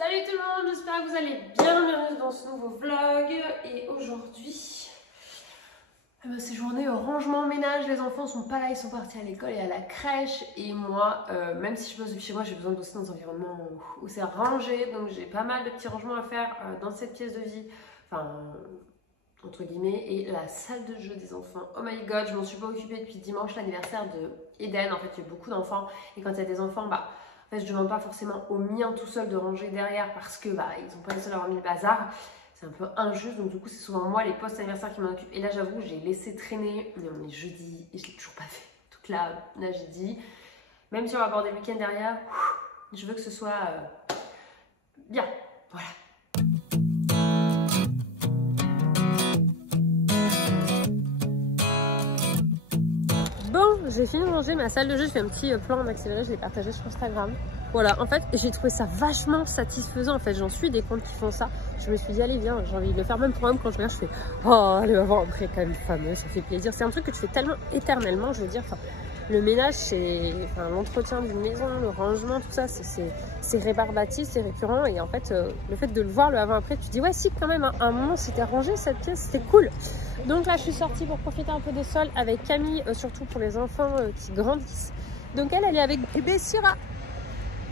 Salut tout le monde, j'espère que vous allez bien, bienvenue dans ce nouveau vlog. Et aujourd'hui, c'est journée rangement ménage, les enfants sont pas là, ils sont partis à l'école et à la crèche. Et moi, même si je bosse depuis chez moi, j'ai besoin de bosser dans un environnement où c'est rangé. Donc j'ai pas mal de petits rangements à faire dans cette pièce de vie, enfin entre guillemets, et la salle de jeu des enfants. Oh my god, je m'en suis pas occupée depuis dimanche, l'anniversaire de Eden. En fait, il y a beaucoup d'enfants et quand il y a des enfants, en fait, je ne demande pas forcément aux miens tout seul de ranger derrière parce que ils n'ont pas les seuls à avoir mis le bazar. C'est un peu injuste, donc du coup, c'est souvent moi les post-anniversaires qui m'en occupent. Et là, j'avoue, j'ai laissé traîner. Non, mais jeudi, et je l'ai toujours pas fait. Donc là, j'ai dit, même si on va avoir des week-ends derrière, je veux que ce soit bien. Voilà. Bon, j'ai fini de ranger ma salle de jeu, je fais un petit plan en accéléré, je l'ai partagé sur Instagram. Voilà, en fait, j'ai trouvé ça vachement satisfaisant. En fait, j'en suis des comptes qui font ça. Je me suis dit, allez, viens, j'ai envie de le faire. Même pour moi, quand je regarde, je fais, oh, le avant-après, quand même fameux, ça fait plaisir. C'est un truc que tu fais tellement éternellement, je veux dire. Le ménage, c'est l'entretien d'une maison, le rangement, tout ça, c'est rébarbatif, c'est récurrent. Et en fait, le fait de le voir, le avant-après, tu te dis, ouais, si, quand même, un moment, c'était rangé cette pièce, c'était cool. Donc là, je suis sortie pour profiter un peu de sol avec Camille, surtout pour les enfants qui grandissent. Donc elle est avec bébé Syrah.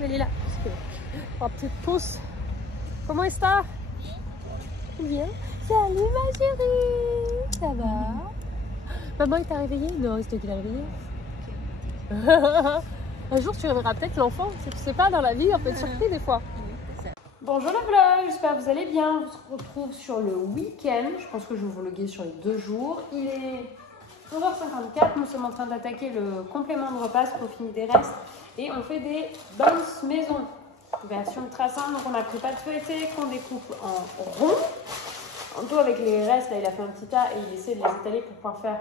Elle est là. Oh, petite pouce. Comment est-ce que bien? Salut ma chérie. Ça va? Maman, il t'a réveillé? Non, c'est toi qui l'as réveillé. Un jour, tu réveilleras peut-être l'enfant. Tu sais pas, dans la vie, on peut être surpris des fois. Bonjour le vlog, j'espère que vous allez bien. On se retrouve sur le week-end. Je pense que je vais vous vloguer sur les 2 jours. Il est 11h54. Nous sommes en train d'attaquer le complément de repas pour finir des restes. Et on fait des buns maison. Version ultra simple. Donc on a pris pâte feuilletée qu'on découpe en rond. En tout avec les restes, là il a fait un petit tas et il essaie de les étaler pour pouvoir faire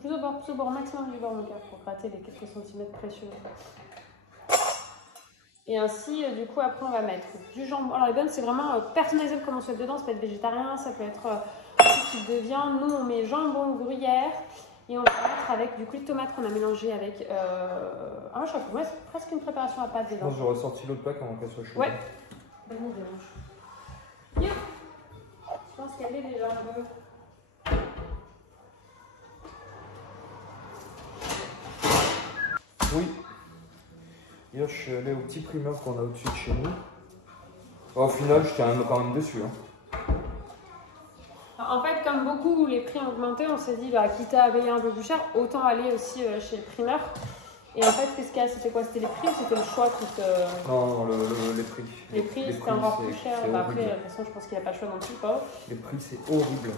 plus au bord, maximum du bord mon cœur pour gratter les quelques centimètres précieux. Et ainsi, du coup, après, on va mettre du jambon. Alors, les buns, c'est vraiment personnalisable comme on souhaite dedans. Ça peut être végétarien, ça peut être tout type de viande. Nous, on met jambon, gruyère. Et on va mettre avec du coulis de tomate qu'on a mélangé avec un chapeau. Ouais, c'est presque une préparation à pâte dedans. J'aurais sorti l'autre pack avant qu'elle soit chaude. Ouais. Bonne idée, Yo. Je pense qu'elle est déjà un peu. Oui. Hier, je suis allé au petit primeur qu'on a au-dessus de chez nous. Au final, je tiens quand même dessus. En fait, comme beaucoup, les prix ont augmenté, on s'est dit, quitte à payer un peu plus cher, autant aller aussi chez le primeur. Et en fait, qu'est-ce qu'il y a? C'était quoi? C'était les prix ou c'était le choix qui te... Non, les prix. Les prix, c'était encore plus cher. Après, de toute façon, je pense qu'il n'y a pas le choix non plus, pas. Les prix, c'est horrible.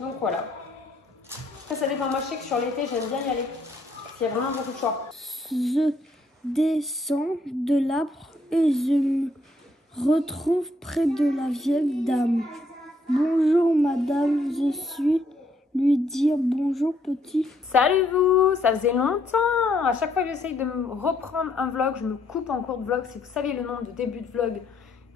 Donc voilà. Après, ça dépend. Moi, je sais que sur l'été, j'aime bien y aller. Parce qu'il y a vraiment beaucoup de choix. Je descends de l'arbre et je me retrouve près de la vieille dame. Bonjour madame, je suis lui dire bonjour petit. Salut vous, ça faisait longtemps. À chaque fois que j'essaye de me reprendre un vlog, je me coupe en cours de vlog. Si vous savez le nombre de débuts de vlog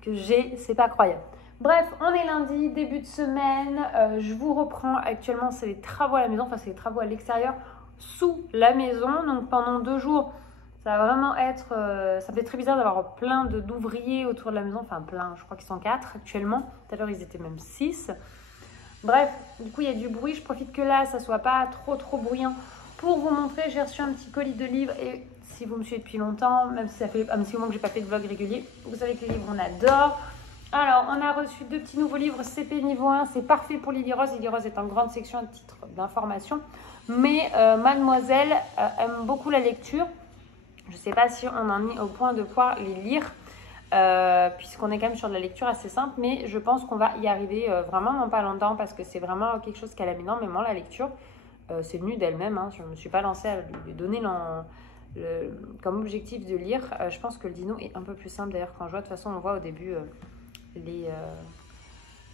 que j'ai, c'est pas croyable. Bref, on est lundi, début de semaine. Je vous reprends. Actuellement, c'est les travaux à la maison. Enfin, c'est les travaux à l'extérieur, sous la maison. Donc pendant 2 jours, ça va vraiment être... ça fait très bizarre d'avoir plein d'ouvriers autour de la maison. Enfin, plein, je crois qu'ils sont 4 actuellement. Tout à l'heure, ils étaient même 6. Bref, du coup, il y a du bruit. Je profite que là, ça soit pas trop bruyant pour vous montrer. J'ai reçu un petit colis de livres. Et si vous me suivez depuis longtemps, même si ça fait un petit moment que j'ai pas fait de vlog régulier, vous savez que les livres, on adore. Alors, on a reçu 2 petits nouveaux livres CP niveau 1. C'est parfait pour Lily Rose. Lily Rose est en grande section à titre d'information. Mais mademoiselle aime beaucoup la lecture. Je ne sais pas si on en est au point de pouvoir les lire, puisqu'on est quand même sur de la lecture assez simple. Mais je pense qu'on va y arriver vraiment dans pas longtemps, parce que c'est vraiment quelque chose qu'elle aime énormément, la lecture. C'est venu d'elle-même. Je ne me suis pas lancée à lui donner comme objectif de lire. Je pense que le dino est un peu plus simple. D'ailleurs, quand je vois, de toute façon, on voit au début...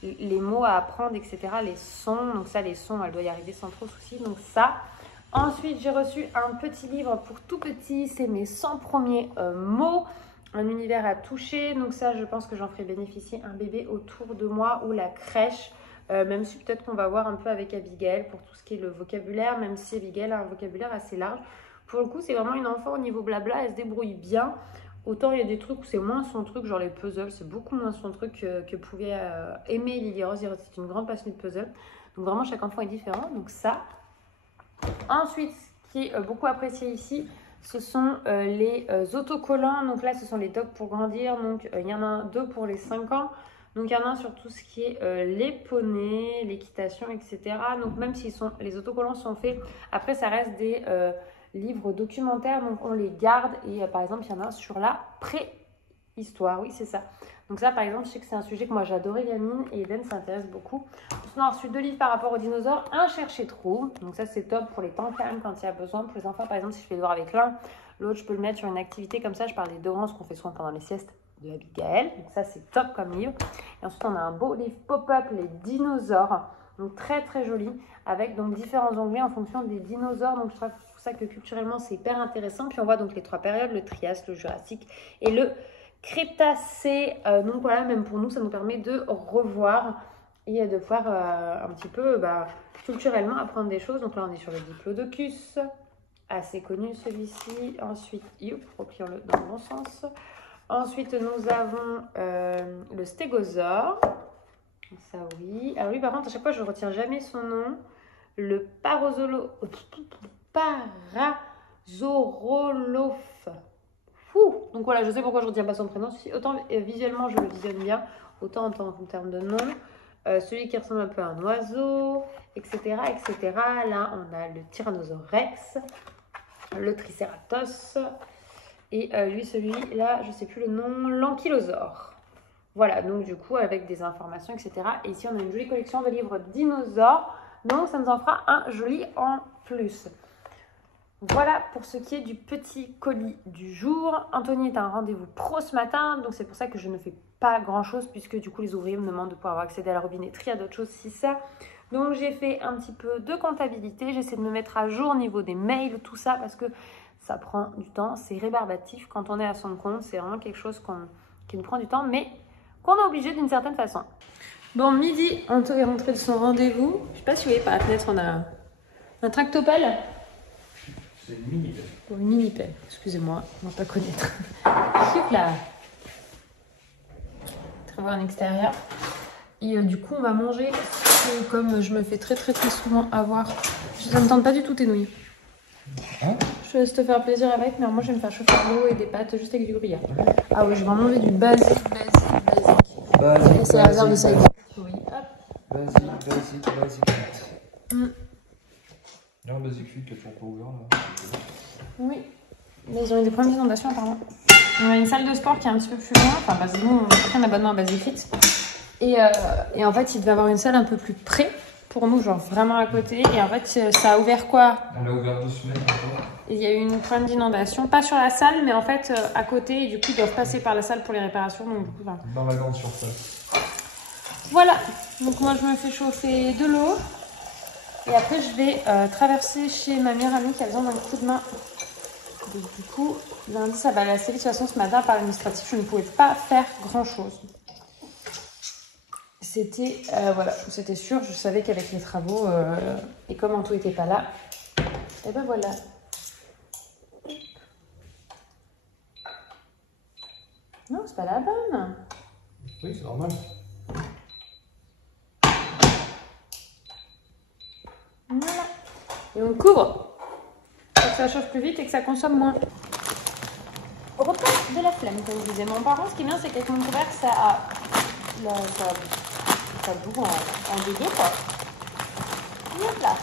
les mots à apprendre, etc. Les sons, donc ça, les sons, elle doit y arriver sans trop souci. Donc ça. Ensuite, j'ai reçu un petit livre pour tout petit. C'est mes 100 premiers mots. Un univers à toucher. Donc ça, je pense que j'en ferai bénéficier un bébé autour de moi ou la crèche. Même si peut-être qu'on va voir un peu avec Abigail pour tout ce qui est le vocabulaire. Même si Abigail a un vocabulaire assez large. Pour le coup, c'est vraiment une enfant au niveau blabla. Elle se débrouille bien. Autant il y a des trucs où c'est moins son truc, genre les puzzles, c'est beaucoup moins son truc que pouvait aimer Lily Rose. C'est une grande passionnée de puzzle. Donc vraiment, chaque enfant est différent. Donc ça. Ensuite, ce qui est beaucoup apprécié ici, ce sont les autocollants. Donc là, ce sont les dogs pour grandir. Donc il y en a 2 pour les 5 ans. Donc il y en a un sur tout ce qui est les poneys, l'équitation, etc. Donc même si les autocollants sont faits, après ça reste des livres documentaires. Donc on les garde et par exemple, il y en a un sur la préhistoire. Oui, c'est ça. Donc ça, par exemple, je sais que c'est un sujet que moi j'adorais gamine et Eden s'intéresse beaucoup. On a reçu 2 livres par rapport aux dinosaures, un chercher trouve. Donc ça, c'est top pour les temps calmes quand il y a besoin. Pour les enfants, par exemple, si je fais devoir avec l'un, l'autre, je peux le mettre sur une activité comme ça. Je parle des 2 rangs, ce qu'on fait souvent pendant les siestes de Abigail. Donc ça, c'est top comme livre. Et ensuite, on a un beau livre pop-up, les dinosaures. Donc très très joli, avec donc différents onglets en fonction des dinosaures. Donc je trouve ça que culturellement, c'est hyper intéressant. Puis on voit donc les 3 périodes, le Trias, le Jurassique et le Crétacé. Donc voilà, même pour nous, ça nous permet de revoir et de pouvoir un petit peu culturellement apprendre des choses. Donc là, on est sur le Diplodocus, assez connu celui-ci. Ensuite, replions-le dans le bon sens. Ensuite, nous avons le Stégosaure. Ça, oui. Alors lui, par contre, à chaque fois, je ne retiens jamais son nom. Le Parasaurolof. Donc voilà, je sais pourquoi je ne retiens pas son prénom. Autant visuellement, je le visionne bien, autant en termes de nom. Celui qui ressemble un peu à un oiseau, etc., etc. Là, on a le Tyrannosaure Rex, le Triceratops. Et lui, celui-là, je ne sais plus le nom, l'Ankylosaure. Voilà, donc du coup, avec des informations, etc. Et ici, on a une jolie collection de livres dinosaures. Donc, ça nous en fera un joli en plus. Voilà pour ce qui est du petit colis du jour. Anthony est à un rendez-vous pro ce matin, donc c'est pour ça que je ne fais pas grand-chose, puisque du coup, les ouvriers me demandent de pouvoir accéder à la robinetterie, à d'autres choses, si ça. Donc, j'ai fait un petit peu de comptabilité. J'essaie de me mettre à jour au niveau des mails, tout ça, parce que ça prend du temps. C'est rébarbatif quand on est à son compte. C'est vraiment quelque chose qui nous prend du temps, mais qu'on est obligé d'une certaine façon. Bon, midi, Anto est rentré de son rendez-vous. Je ne sais pas si vous voyez par la fenêtre, on a un tractopelle. C'est une mini-pelle. Bon, une mini-pelle, excusez-moi, on ne va pas connaître. Super. On va voir en extérieur. Et du coup, on va manger. Comme je me fais très souvent avoir, ça ne me tente pas du tout tes nouilles. Hein? Je te laisse te faire plaisir avec, mais moi je vais me faire chauffer de l'eau et des pâtes juste avec du gruyère. Ah oui, je vais en enlever du basique. Basique. C'est la réserve de ça. Oui, hop. Basique. Il y a un basique fit qui est toujours pas ouvert là. Oui, mais ils ont eu des problèmes d'inondation apparemment. On a une salle de sport qui est un petit peu plus loin. Enfin, nous, on a pris un abonnement à Basic Fit. Et en fait, il devait avoir une salle un peu plus près pour nous, genre vraiment à côté. Et en fait, ça a ouvert quoi? On l'a ouvert 2 semaines encore. Il y a eu une problème d'inondation, pas sur la salle, mais en fait à côté. Et du coup, ils doivent passer par la salle pour les réparations. Donc, du coup, voilà. Dans la grande surface. Voilà. Donc moi, je me fais chauffer de l'eau. Et après, je vais traverser chez ma meilleure amie qui a besoin d'un coup de main. Donc, du coup, lundi, ça va aller assez vite. De toute façon, ce matin, par l'administratif, je ne pouvais pas faire grand-chose. C'était voilà, c'était sûr. Je savais qu'avec les travaux, et comme Anto n'était pas là, et ben voilà. Non, c'est pas la bonne. Oui, c'est normal. Voilà. Et on couvre pour que ça chauffe plus vite et que ça consomme moins. Au repas de la flemme, comme je disais. Mon parent, ce qui est bien, c'est qu'avec mon couvert, ça boue en deux quoi. Et hop là.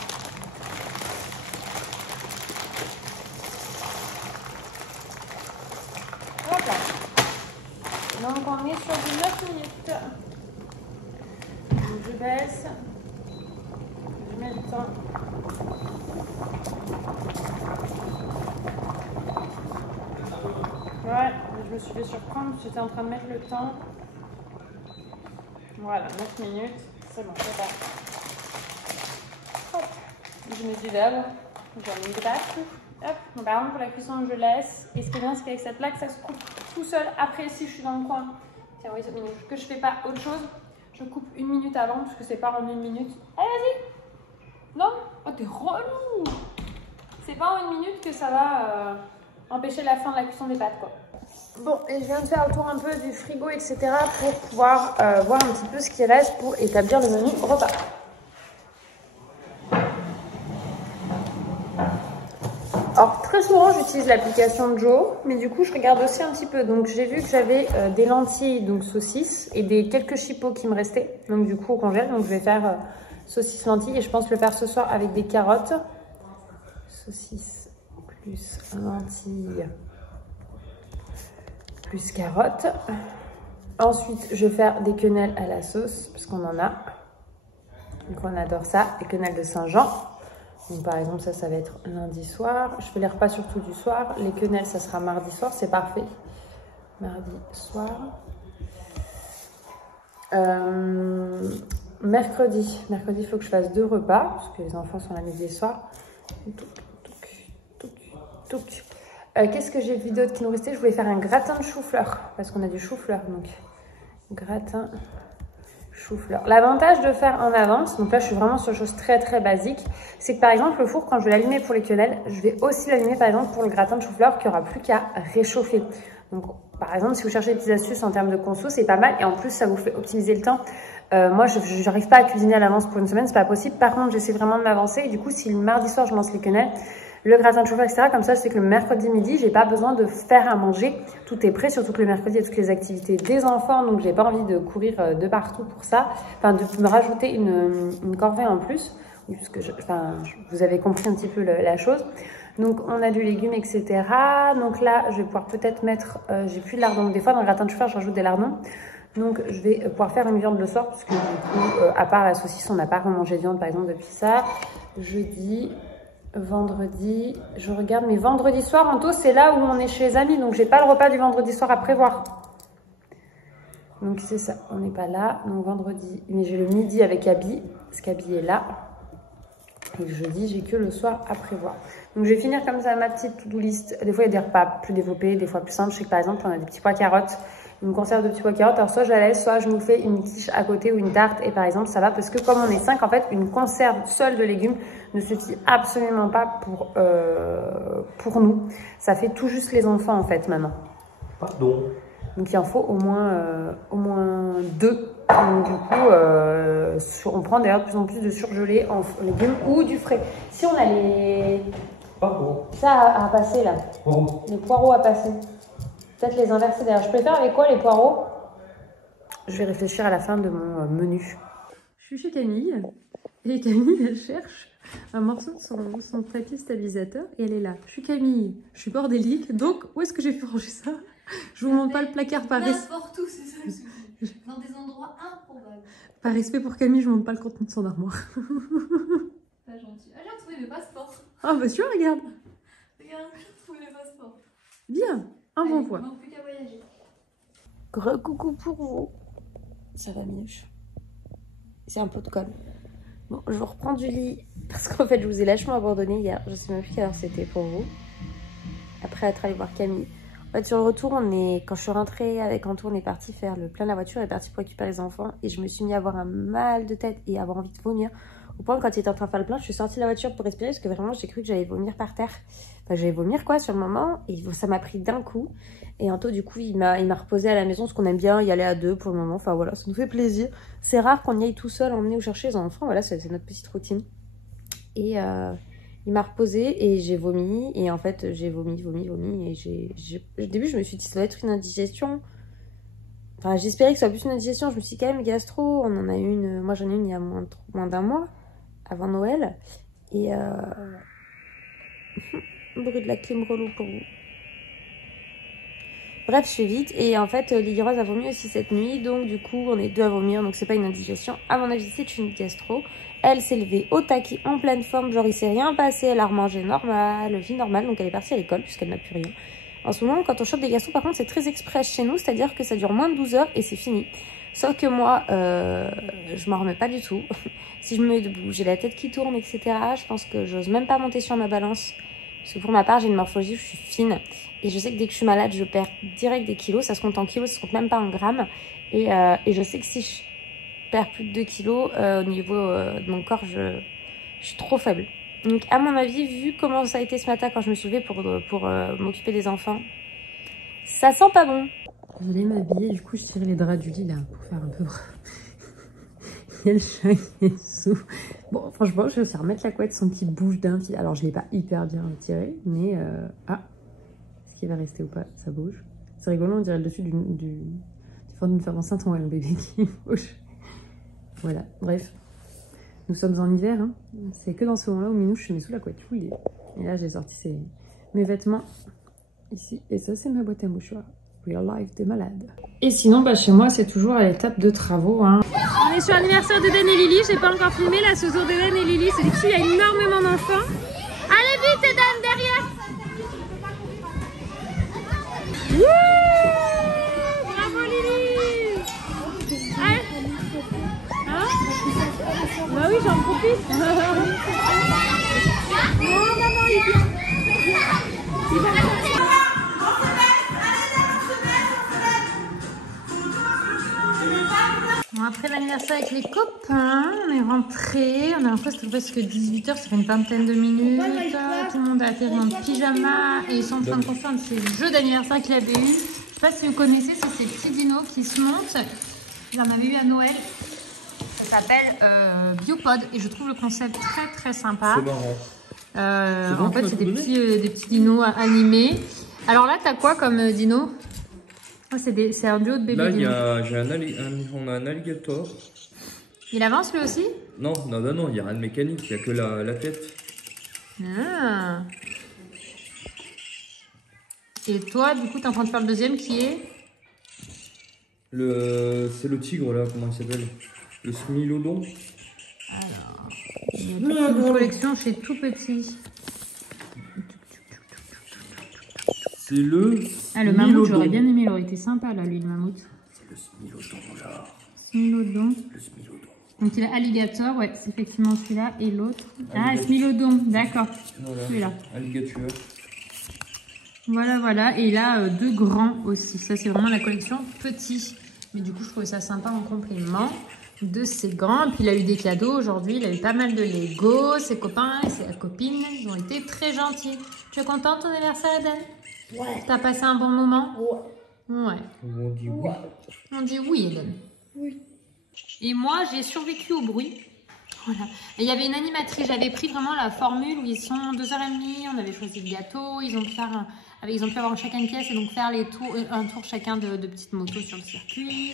Hop là. Donc on est sur du 9 minutes. Donc je baisse. Je mets le temps. Ouais, je me suis fait surprendre, j'étais en train de mettre le temps. Voilà, 9 minutes, c'est bon, c'est bon. Hop, je mets du lave, j'en mets une plaque. Hop, donc par exemple pour la cuisson je laisse. Et ce qui est bien, c'est qu'avec cette plaque, ça se coupe tout seul. Après, si je suis dans le coin, tiens, oui, 7 minutes, que je fais pas autre chose, je coupe 1 minute avant, parce que c'est pas en 1 minute. Allez, vas-y. Non, oh, t'es relou. C'est pas en 1 minute que ça va empêcher la fin de la cuisson des pâtes, quoi. Bon, et je viens de faire le tour un peu du frigo, etc. pour pouvoir voir un petit peu ce qui reste pour établir le menu repas. Alors, très souvent, j'utilise l'application Joe, mais du coup, je regarde aussi un petit peu. Donc, j'ai vu que j'avais des lentilles, donc saucisses, et quelques chipots qui me restaient. Donc, du coup, au congèle. Donc, je vais faire saucisses lentilles, et je pense le faire ce soir avec des carottes. Saucisses plus lentilles plus carottes. Ensuite, je vais faire des quenelles à la sauce, parce qu'on en a. Donc, on adore ça. Les quenelles de Saint-Jean. Donc, par exemple, ça va être lundi soir. Je fais les repas surtout du soir. Les quenelles, ça sera mardi soir. C'est parfait. Mardi soir. Mercredi, il faut que je fasse 2 repas, parce que les enfants sont à midi et soir. Qu'est-ce que j'ai vu d'autre qui nous restait? Je voulais faire un gratin de chou-fleur, parce qu'on a du chou-fleur, donc gratin chou-fleur. L'avantage de faire en avance, donc là je suis vraiment sur des choses très très basiques, c'est que par exemple le four, quand je vais l'allumer pour les quenelles, je vais aussi l'allumer par exemple pour le gratin de chou-fleur qui aura plus qu'à réchauffer. Donc par exemple si vous cherchez des petites astuces en termes de conso, c'est pas mal et en plus ça vous fait optimiser le temps. Moi je n'arrive pas à cuisiner à l'avance pour une semaine, c'est pas possible. Par contre j'essaie vraiment de m'avancer et du coup si le mardi soir je lance les quenelles, le gratin de chou-fleur, etc. Comme ça, c'est que le mercredi midi, j'ai pas besoin de faire à manger. Tout est prêt, surtout que le mercredi, il y a toutes les activités des enfants. Donc, j'ai pas envie de courir de partout pour ça. Enfin, de me rajouter une corvée en plus. Puisque vous avez compris un petit peu la chose. Donc, on a du légume, etc. Donc là, je vais pouvoir peut-être mettre... j'ai plus de lardons. Des fois, dans le gratin de chou-fleur, je rajoute des lardons. Donc, je vais pouvoir faire une viande le soir. Parce que du coup, à part la saucisse, on n'a pas remangé de viande, par exemple, depuis ça. Jeudi... Vendredi, je regarde, mais vendredi soir, Anto, c'est là où on est chez les amis, donc j'ai pas le repas du vendredi soir à prévoir. Donc c'est ça, on n'est pas là, donc vendredi, mais j'ai le midi avec Abby, parce qu'Abby est là. Et le jeudi, j'ai que le soir à prévoir. Donc je vais finir comme ça ma petite to-do list. Des fois, il y a des repas plus développés, des fois plus simples. Je sais que par exemple, on a des petits pois carottes, une conserve de petits pois carottes. Alors soit je la laisse, soit je nous fais une quiche à côté ou une tarte. Et par exemple, ça va parce que comme on est 5, en fait, une conserve seule de légumes ne suffit absolument pas pour nous. Ça fait tout juste les enfants en fait maintenant. Pardon. Donc il en faut au moins 2. Donc du coup, on prend d'ailleurs de plus en plus de surgelés en légumes ou du frais. Si on a les... Pardon. Ça à passer là. Oh. Les poireaux à passer. Peut-être les inverser d'ailleurs. Je préfère avec quoi les poireaux? Je vais réfléchir à la fin de mon menu. Je suis chez Camille. Et Camille, elle cherche un morceau de son papier stabilisateur. Et elle est là. Je suis Camille. Je suis bordélique. Donc, où est-ce que j'ai pu ranger ça? Je vous montre pas le placard par respect. N'importe où, c'est ça le souci. Dans des endroits improbables. Par respect pour Camille, je montre pas le contenu de son armoire. Pas gentil. Ah, j'ai retrouvé mes passeports. Ah bah tu vois, regarde. Regarde, j'ai retrouvé mes passeports. Bien, un bon point. Il manque plus qu'à voyager. Gros coucou pour vous. Ça va mieux. C'est un pot de colle. Bon, je vous reprends du lit. Parce qu'en fait, je vous ai lâchement abandonné hier. Je sais même plus quelle heure c'était pour vous. Après être allé voir Camille. En fait, sur le retour, quand je suis rentrée avec Anto, on est parti faire le plein de la voiture, on est parti pour récupérer les enfants. Et je me suis mis à avoir un mal de tête et à avoir envie de vomir. Au point, quand il était en train de faire le plein, je suis sortie de la voiture pour respirer parce que vraiment, j'ai cru que j'allais vomir par terre. Enfin, j'allais vomir quoi sur le moment. Et ça m'a pris d'un coup. Et Anto, du coup, il m'a reposé à la maison, parce qu'on aime bien y aller à 2 pour le moment. Enfin voilà, ça nous fait plaisir. C'est rare qu'on y aille tout seul, emmener ou chercher les enfants. Voilà, c'est notre petite routine. Et il m'a reposé et j'ai vomi. Et en fait, j'ai vomi. Et au début, je me suis dit, ça doit être une indigestion. Enfin, j'espérais que ce soit plus une indigestion. Je me suis dit, quand même, gastro. On en a une. Moi, j'en ai une il y a moins d'un mois, avant Noël. Et bruit de la clim relou pour vous. Bref, je fais vite. Et en fait, Lily Rose a vomi aussi cette nuit. Donc, du coup, on est 2 à vomir. Donc, c'est pas une indigestion. À mon avis, c'est une gastro. Elle s'est levée au taquet, en pleine forme. Genre, il s'est rien passé. Elle a remangé normal, vie normale. Donc, elle est partie à l'école puisqu'elle n'a plus rien. En ce moment, quand on chope des gastros, par contre, c'est très express chez nous. C'est-à-dire que ça dure moins de 12 heures et c'est fini. Sauf que moi, je m'en remets pas du tout. Si je me mets debout, j'ai la tête qui tourne, etc. Je pense que j'ose même pas monter sur ma balance. Parce que pour ma part, j'ai une morphologie où je suis fine. Et je sais que dès que je suis malade, je perds direct des kilos. Ça se compte en kilos, ça se compte même pas en grammes. Et je sais que si je perds plus de 2 kilos, au niveau de mon corps, je suis trop faible. Donc, à mon avis, vu comment ça a été ce matin quand je me suis levée pour m'occuper des enfants, Ça sent pas bon. J'allais m'habiller, du coup je tire les draps du lit là pour faire un peu... Il y a le chat qui est sous. Bon, franchement, je vais aussi remettre la couette sans qu'il bouge d'un fil. Alors, je ne l'ai pas hyper bien tiré, mais... Ah, est-ce qu'il va rester ou pas? Ça bouge. C'est rigolo, on dirait le dessus du fond d'une femme enceinte, on voit un bébé qui bouge. Voilà, bref. Nous sommes en hiver, hein. C'est que dans ce moment-là où Minouche se met sous la couette. Et là, j'ai sorti mes vêtements ici. Et ça, c'est ma boîte à mouchoirs. Real life de malade. Et sinon, bah, chez moi, c'est toujours à l'étape de travaux. Hein. On est sur l'anniversaire d'Eden et Lily. J'ai pas encore filmé la ce jour d'Eden et Lily. C'est ici, il y a énormément d'enfants. Allez vite, Eden, derrière. Wouh, bravo, Lily. Allez. Hein? Bah oui, j'en profite. Non, maman, il vient. Bon, après l'anniversaire avec les copains, on est rentré. On a presque 18h, ça fait une vingtaine de minutes. Tout le monde a atterri en pyjama et ils sont en train de construire ces jeux d'anniversaire qu'il avait eu. Je sais pas si vous connaissez, c'est ces petits dinos qui se montent. J'en avais eu à Noël. Ça s'appelle Biopod et je trouve le concept très très sympa. C'est marrant. En fait, c'est des petits dinos animés. Alors là, t'as quoi comme dino? Oh, c'est un duo de bébés. Là, on a un alligator. Il avance lui aussi? Non, il n'y a rien de mécanique, il n'y a que la tête. Ah. Et toi, du coup, t'es en train de faire le deuxième qui est? C'est le tigre là, comment il s'appelle? Le Smilodon. Alors, il y a toute une collection chez Tout Petit. C'est le mammouth, j'aurais bien aimé, il aurait été sympa là, lui, le mammouth. C'est le Smilodon là. Smilodon. Le Smilodon. Donc il a alligator, ouais, c'est effectivement celui-là, et l'autre. Ah, Smilodon, d'accord. Voilà. Celui-là. Alligator. Voilà, et il a deux grands aussi. Ça, c'est vraiment la collection petit. Mais du coup, je trouvais ça sympa en complément de ses grands. Et puis il a eu des cadeaux aujourd'hui, il a eu pas mal de Lego, ses copains et ses copines, ils ont été très gentils. Tu es content de ton anniversaire, Eden? Ouais. T'as passé un bon moment? Ouais. On dit oui. On dit oui, Eden. Oui. Et moi, j'ai survécu au bruit. Voilà. Et il y avait une animatrice, j'avais pris vraiment la formule où ils sont 2h30, on avait choisi le gâteau, ils ont pu avoir chacun une pièce et donc faire un tour chacun de petites motos sur le circuit.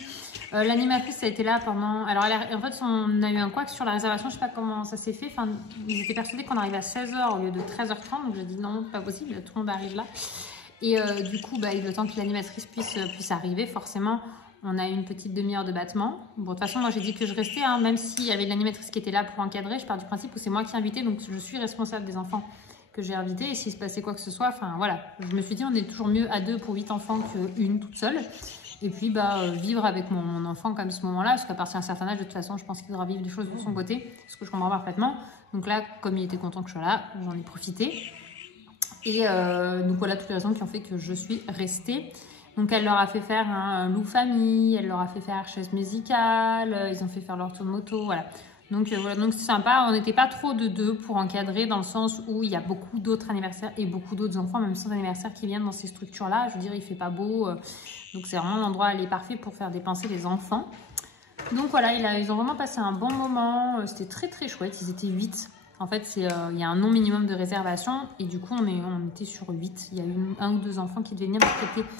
L'animatrice, ça a été là pendant... Alors, en fait, on a eu un couac sur la réservation, je sais pas comment ça s'est fait. Enfin, ils étaient persuadés qu'on arrivait à 16h au lieu de 13h30, donc j'ai dit non, pas possible, tout le monde arrive là. Et du coup, le temps que l'animatrice puisse arriver, forcément, on a eu une petite demi-heure de battement. Bon, de toute façon, moi, j'ai dit que je restais, hein, même s'il y avait l'animatrice qui était là pour encadrer. Je pars du principe où c'est moi qui ai invité, donc je suis responsable des enfants que j'ai invités. Et s'il se passait quoi que ce soit, enfin, voilà. Je me suis dit, on est toujours mieux à 2 pour 8 enfants qu'une toute seule. Et puis, vivre avec mon enfant comme ce moment-là, parce qu'à partir d'un certain âge, de toute façon, je pense qu'il devra vivre des choses de son côté, ce que je comprends parfaitement. Donc là, comme il était content que je sois là, j'en ai profité. Et donc voilà toutes les raisons qui ont fait que je suis restée. Donc elle leur a fait faire un loup famille, elle leur a fait faire chaise musicale, ils ont fait faire leur tour de moto, voilà. Donc voilà, donc c'est sympa, on n'était pas trop de 2 pour encadrer dans le sens où il y a beaucoup d'autres anniversaires et beaucoup d'autres enfants, même sans anniversaire qui viennent dans ces structures-là. Je veux dire, il fait pas beau, donc c'est vraiment l'endroit parfait pour faire dépenser les enfants. Donc voilà, ils ont vraiment passé un bon moment, c'était très très chouette, ils étaient 8. En fait, il y a un non minimum de réservation et du coup, on était sur 8. Il y a eu 1 ou 2 enfants qui devaient venir parce qu'ils étaient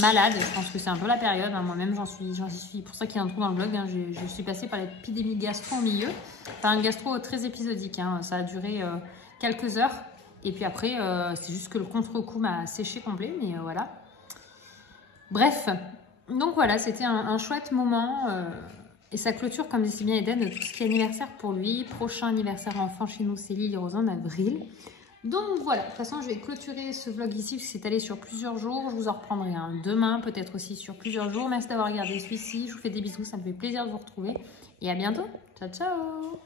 malades. Je pense que c'est un peu la période. Hein. Moi-même, j'en suis pour ça qu'il y a un trou dans le blog. Hein. Je suis passée par l'épidémie gastro au milieu. Enfin, un gastro très épisodique. Hein. Ça a duré quelques heures. Et puis après, c'est juste que le contre-coup m'a séché complet. Mais voilà. Bref. Donc voilà, c'était un chouette moment. Et ça clôture, comme dit si bien Eden, tout ce qui est anniversaire pour lui. Prochain anniversaire enfant chez nous, c'est Lily Rose en avril. Donc voilà, de toute façon, je vais clôturer ce vlog ici, parce que c'est allé sur plusieurs jours. Je vous en reprendrai un demain, peut-être aussi sur plusieurs jours. Merci d'avoir regardé celui-ci. Je vous fais des bisous, ça me fait plaisir de vous retrouver. Et à bientôt. Ciao, ciao.